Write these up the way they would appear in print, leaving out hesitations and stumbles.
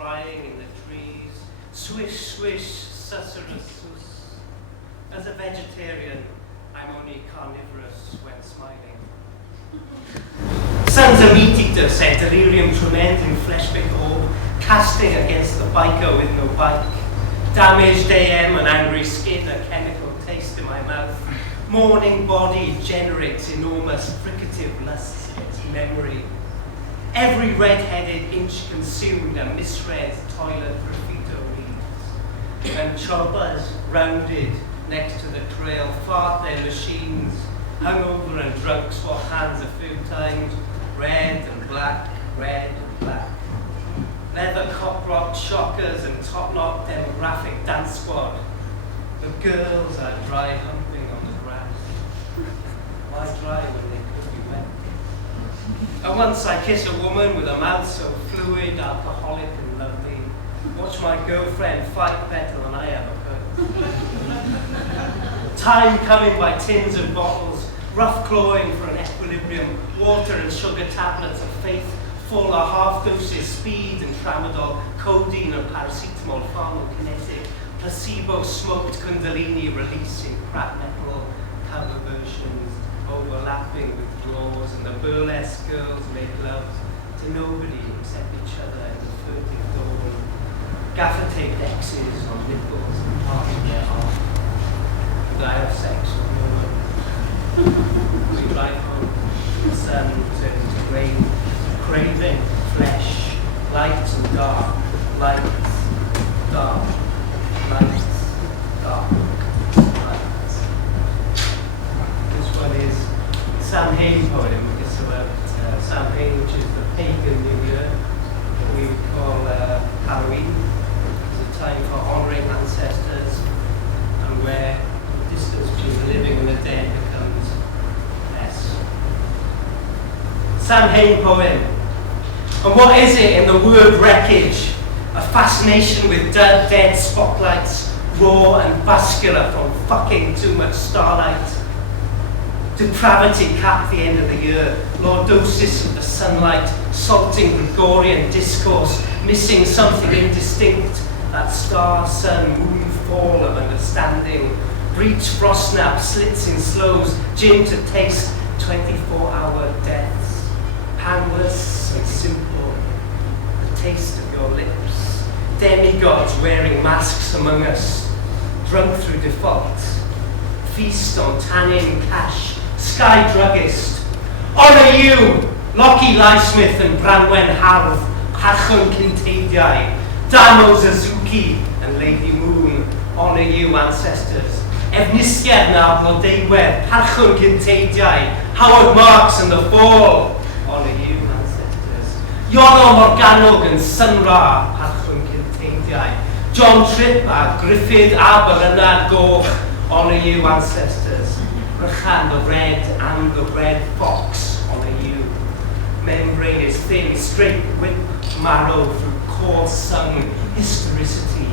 crying in the trees. Swish, swish, susurrus, sus. As a vegetarian, I'm only carnivorous when smiling. Sun's a meat eater, said delirium tremendum, flesh-big orb, casting against the biker with no bike. Damaged AM, an angry skin, a chemical taste in my mouth. Morning body generates enormous fricative lusts against memory. Every red-headed inch consumed a misread toilet graffito reads. And choppers rounded next to the trail fart their machines, hungover and drunk swap hands a few times, red and black, red and black. Leather cop rock shockers and top-knot demographic dance squad. The girls are dry humping on the grass. Why dry when they could be wet? At once I kiss a woman with a mouth so fluid, alcoholic and lovely. Watch my girlfriend fight better than I ever could. Time coming by tins and bottles, rough clawing for an equilibrium, water and sugar tablets of faith, full of half doses, speed and tramadol, codeine and paracetamol, pharmacokinetic, placebo smoked kundalini releasing crap metal cover versions, overlapping withdrawals, and the burlesque girls make love to nobody except each other in the furtive dawn. Gaffer taped X's on nipples and parting their heart. Would I have sex with no one? We drive home, the sun turns to rain, craving flesh, light and dark, light, dark, light, dark, light. This one is Samhain poem. It's about Samhain, which is the pagan New Year, what we would call Halloween. It's a time for honouring ancestors and where the distance between the living and the dead becomes less. Samhain poem. And what is it in the word wreckage? A fascination with dead spotlights, raw and vascular from fucking too much starlight. Depravity capped the end of the year, lordosis of the sunlight, salting Gregorian discourse, missing something indistinct, that star, sun, moon fall of understanding, breach, frost snap, slits in slows, gin to taste, 24-hour deaths, pangless and simple, the taste of your lips, demigods wearing masks among us, drunk through default, feast on tannin, cash, sky druggist. Honour you, Loki Lysmith and Branwen Harth, Hachon Kintadiai, Damo Suzuki and Lady Moon. Honour you, ancestors. Efnisger na Blodeuwedd, Hachon Kintadiai, Howard Marks and the Fall. Honour you, ancestors. Iono Morganog and Sunra, Hachon Kintadiai, John Tripp a Griffith Aberynad Goch. Honour you, ancestors. Rychan the red and the red fox, honour you. Membrane is thin, straight whip marrow through coarse sung historicity.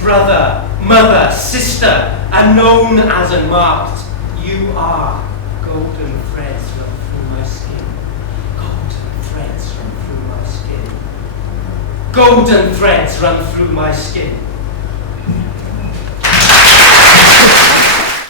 Brother, mother, sister, unknown as unmarked, you are. Golden threads run through my skin. Golden threads run through my skin. Golden threads run through my skin.